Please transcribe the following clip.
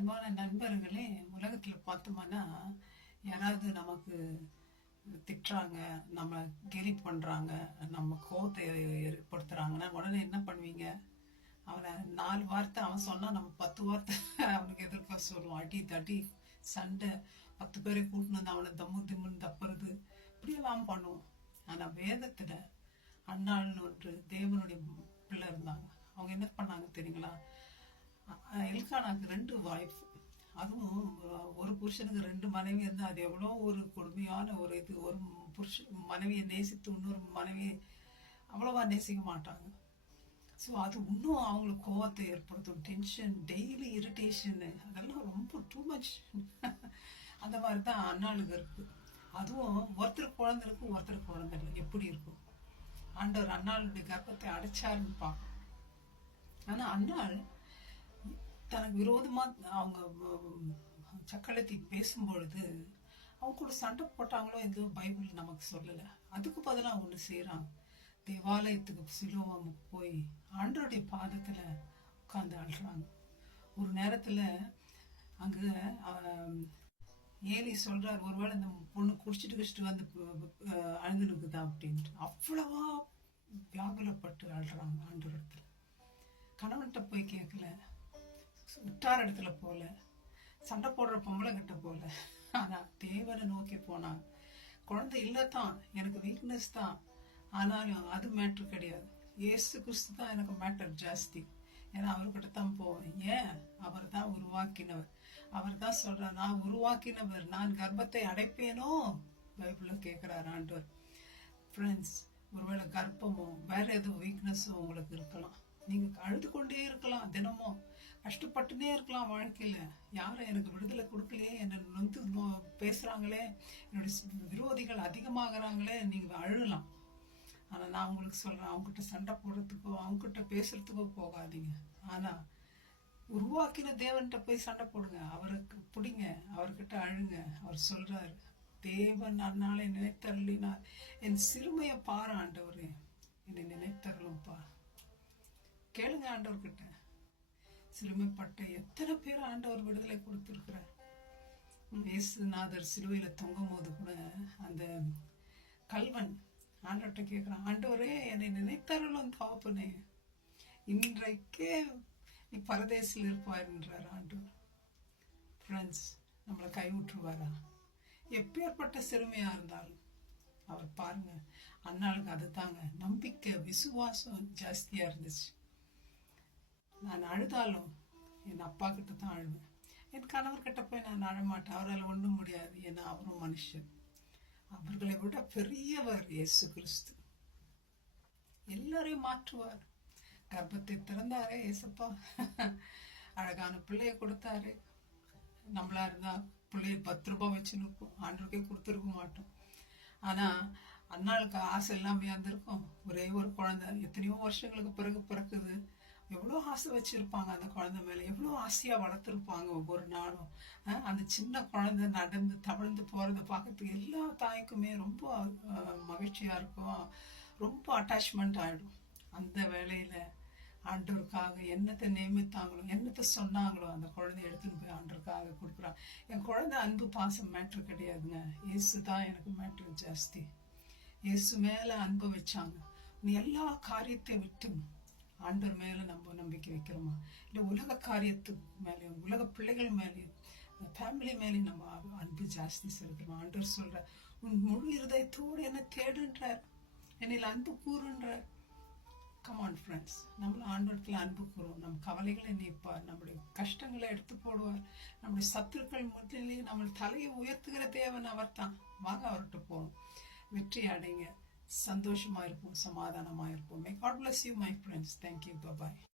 அன்பான நண்பர்களே, உலகத்துல பார்த்தோம்னா, யாராவது நமக்கு திட்டுறாங்க, நம்ம கேலி பண்றாங்க, நம்ம கோவத்தை ஏற்படுத்துறாங்கன்னா, உடனே என்ன பண்ணுவீங்க? அவன 4 வார்த்தை அவன் சொன்னா, நம்ம 10 வார்த்தை அவனுக்கு எதிர்க்க சொல்லுவோம். அடி, தடி, சண்டை, 10 பேரை கூட்டின்னு வந்து அவனை தம்மு திம்முன்னு தப்புறது, இப்படியெல்லாம் பண்ணுவோம். ஆனா வேதத்துல அன்னாள்னு ஒன்று தேவனுடைய பிள்ளை இருந்தாங்க. அவங்க என்ன பண்ணாங்க தெரியுங்களா? எல்கானாக்கு 2 வாய்ஃப். அதுவும் ஒரு புருஷனுக்கு 2 மனைவி இருந்தா அது எவ்வளோ ஒரு கொடுமையான ஒரு இது. ஒரு புருஷன் மனைவியை நேசித்து இன்னொரு மனைவியை அவ்வளவா நேசிக்க மாட்டாங்க. ஸோ அது இன்னும் அவங்களுக்கு கோவத்தை ஏற்படுத்தும். டென்ஷன், டெய்லி இரிட்டேஷனு, அதெல்லாம் ரொம்ப டூ மச். அந்த மாதிரி தான் அண்ணாளுக்கு இருக்கு. அதுவும் ஒருத்தர் குழந்தை இருக்கும், ஒருத்தர் குழந்தை இல்லை. எப்படி இருக்கும்? ஆண்டவர் அண்ணாளுடைய கர்ப்பத்தை அடைச்சாருன்னு பார்க்கணும். ஆனா அண்ணாள் தனக்கு விரோதமா அவங்க சக்களத்தி பேசும்பொழுது அவங்க கூட சண்டை போட்டாங்களோ எதுவும் பைபிள் நமக்கு சொல்லலை. அதுக்கு பதிலாக ஒன்று செய்கிறாங்க. தேவாலயத்துக்கு சிலுவாமுக்கு போய் ஆண்டோடைய பாதத்தில் உட்காந்து அழுறாங்க. ஒரு நேரத்தில் அங்கே ஏலி சொல்கிறார், ஒருவேளை இந்த பொண்ணு குடிச்சிட்டு வந்து அழுது நிற்குதா அப்படின்ட்டு. அவ்வளவா வியாகுலப்பட்டு அழுறாங்க ஆண்டோடத்துல. கணவன்கிட்ட போய் கேட்கல, உற்றார இடத்துல போல, சண்டை போடுற பொம்பளை கிட்ட போல. ஆனா தேவனை நோக்கி போனாங்க. குழந்தை இல்லத்தான், எனக்கு வீக்னஸ் தான், ஆனாலும் அது மேட்ரு கிடையாது. ஏசு கிறிஸ்து தான் எனக்கு மேட்டர் ஜாஸ்தி. ஏன்னா அவர்கிட்ட தான் போவேன். ஏன்? அவர் தான் உருவாக்கினவர். அவர் தான் சொல்றார், நான் உருவாக்கினவர், நான் கர்ப்பத்தை அடைப்பேனோ பைபிள்ல கேட்கிறார் ஆண்டவர். ஃப்ரெண்ட்ஸ், ஒருவேளை கர்ப்பமோ வேற எதுவும் வீக்னஸோ உங்களுக்கு இருக்கலாம். நீங்க அழுது கொண்டே இருக்கலாம், தினமும் கஷ்டப்பட்டுனே இருக்கலாம் வாழ்க்கையில. யாரும் எனக்கு விடுதலை கொடுக்கலையே, என்னை நொந்து பேசுறாங்களே, என்னுடைய விரோதிகள் அதிகமாகறாங்களே, நீங்க அழலாம். ஆனா நான் உங்களுக்கு சொல்றேன், அவங்ககிட்ட சண்டை போடுறதுக்கோ அவங்ககிட்ட பேசுறதுக்கோ போகாதீங்க. ஆனா உருவாக்கின தேவன்கிட்ட போய் சண்டை போடுங்க, அவருக்கு பிடிங்க, அவர்கிட்ட அழுங்க. அவர் சொல்றாரு, தேவன் அந்நாளை நினைத்தருளினார், என் சிறுமையை பாரு ஆண்டவரே, என்னை நினைத்தருளும் பார். கேளுங்க ஆண்டவர்கிட்ட. சிறுமைப்பட்ட எத்தனை பேர் ஆண்டவர் விடுதலை கொடுத்திருக்கிறார். இயேசுநாதர் சிலுவையில தொங்கும் போது கூட அந்த கல்வன் ஆண்டவர்கிட்ட கேட்கிறான், ஆண்டவரே என்னை நினைத்தருளும் தாப்பனே, இன்றைக்கே நீ பரதேசில் இருப்பார் என்றார் ஆண்டவர். ஃப்ரெண்ட்ஸ், நம்மளை கைவிட்டுருவாரா? எப்பேற்பட்ட சிறுமையா இருந்தாலும் அவர் பாருங்க. அண்ணாளுக்கு அது தாங்க நம்பிக்கை, விசுவாசம் ஜாஸ்தியா இருந்துச்சு. நான் அழுதாலும் என் அப்பா கிட்ட தான் அழுவேன். என் கணவர்கிட்ட போய் நான் அழமாட்டேன், அவரால் ஒன்றும் முடியாது. ஏன்னா அவரும் மனுஷன். அவர்களை விட பெரியவர் இயேசு கிறிஸ்து. எல்லாரையும் மாற்றுவார். கர்ப்பத்தை திறந்தாரே ஏசப்பா, அழகான பிள்ளைய கொடுத்தாரு. நம்மளா இருந்தா பிள்ளைய 10 ரூபாய் வச்சு நிற்போம், ஆண்டவருக்கே கொடுத்துருக்க மாட்டோம். ஆனா அண்ணாளுக்கு ஆசை எல்லாமே இருந்திருக்கும். ஒரே ஒரு குழந்தை எத்தனையோ வருஷங்களுக்கு பிறகு பிறக்குது. எவ்வளோ ஆசை வச்சிருப்பாங்க அந்த குழந்தை மேல, எவ்வளோ ஆசையா வளர்த்துருப்பாங்க ஒவ்வொரு நாளும். அந்த சின்ன குழந்தை நடந்து தவழ்ந்து போறதை பார்க்கறதுக்கு எல்லா தாய்க்குமே ரொம்ப மகிழ்ச்சியா இருக்கும், ரொம்ப அட்டாச்மெண்ட் ஆயிடும். அந்த வேலையில ஆண்டவருக்காக என்னத்தை நியமித்தாங்களோ, என்னத்தை சொன்னாங்களோ, அந்த குழந்தைய எடுத்துன்னு போய் ஆண்டவருக்காக கொடுக்குறான். என் குழந்தை அன்பு பாசம் மேட்ரு கிடையாதுங்க, இயேசு தான் எனக்கு மேட்ரு ஜாஸ்தி. இயேசு மேல அன்பு வச்சாங்க. நீ எல்லா காரியத்தை விட்டு ஆண்டவர் மேல நம்ம நம்பிக்கை வைக்கிறோமா, இல்லை உலக காரியத்துக்கு மேலேயும் உலக பிள்ளைகள் மேலேயும் ஃபேமிலி மேலேயும் நம்ம அன்பு ஜாஸ்தி செலுத்துறோம்? ஆண்டவர் சொல்ற, உன் முழு இருதயத்தோடு என்ன தேடுன்றார், என்னையில் அன்பு கூறுன்றார். கமான் ஃப்ரெண்ட்ஸ், நம்மள ஆண்டவரத்தில் அன்பு கூறுவோம். நம் கவலைகளை நீப்பார், நம்முடைய கஷ்டங்களை எடுத்து போடுவார். நம்முடைய சத்துருக்கள் முதலிலேயே நம்ம தலையை உயர்த்துகிற தேவன் அவர் தான். வாங்க அவர்கிட்ட போவோம், வெற்றி அடைங்க, சந்தோஷமா இருப்போம், சமாதானமா இருப்போம். May God bless you, my friends. Thank you. Bye bye.